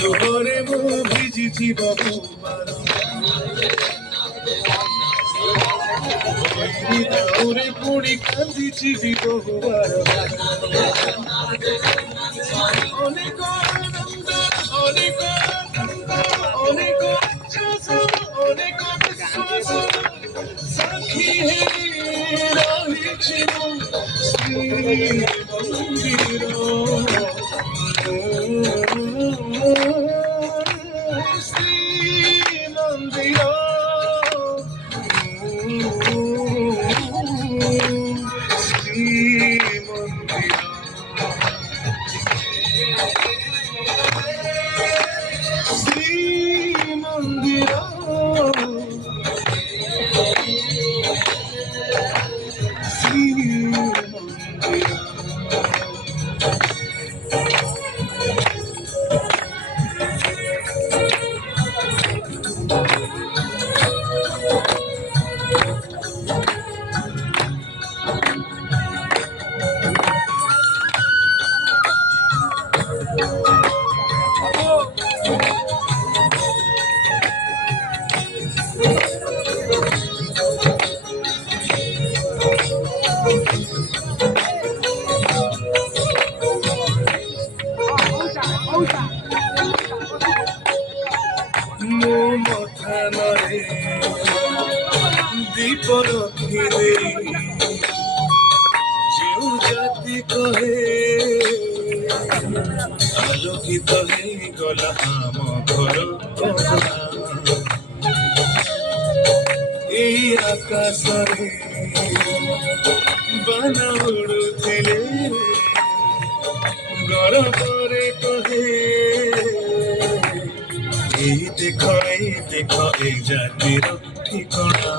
ଲୁହରେ ମୁଁ ଭିଜିଛି ବହୁବାର ଦାଉରେ ପୁଣି କାନ୍ଦିଛି ବି ବହୁବାର ଅନେକ ଆନନ୍ଦ ଅନେକ ଆନନ୍ଦ ଅନେକ ଆଶ୍ୱାସ ଅନେକ ବିଶ୍ୱାସ ସାକ୍ଷୀ ହେଇ ରହିଛି ମୁଁ ଶ୍ରୀମନ୍ଦିର दीप रखिले जो जाति कहे आलोकित हे गला आम घर এই আকাশে বানা উড়ুଥିଲେ গর্বরে কহে এই দেখ এই জাতির ঠিকনা।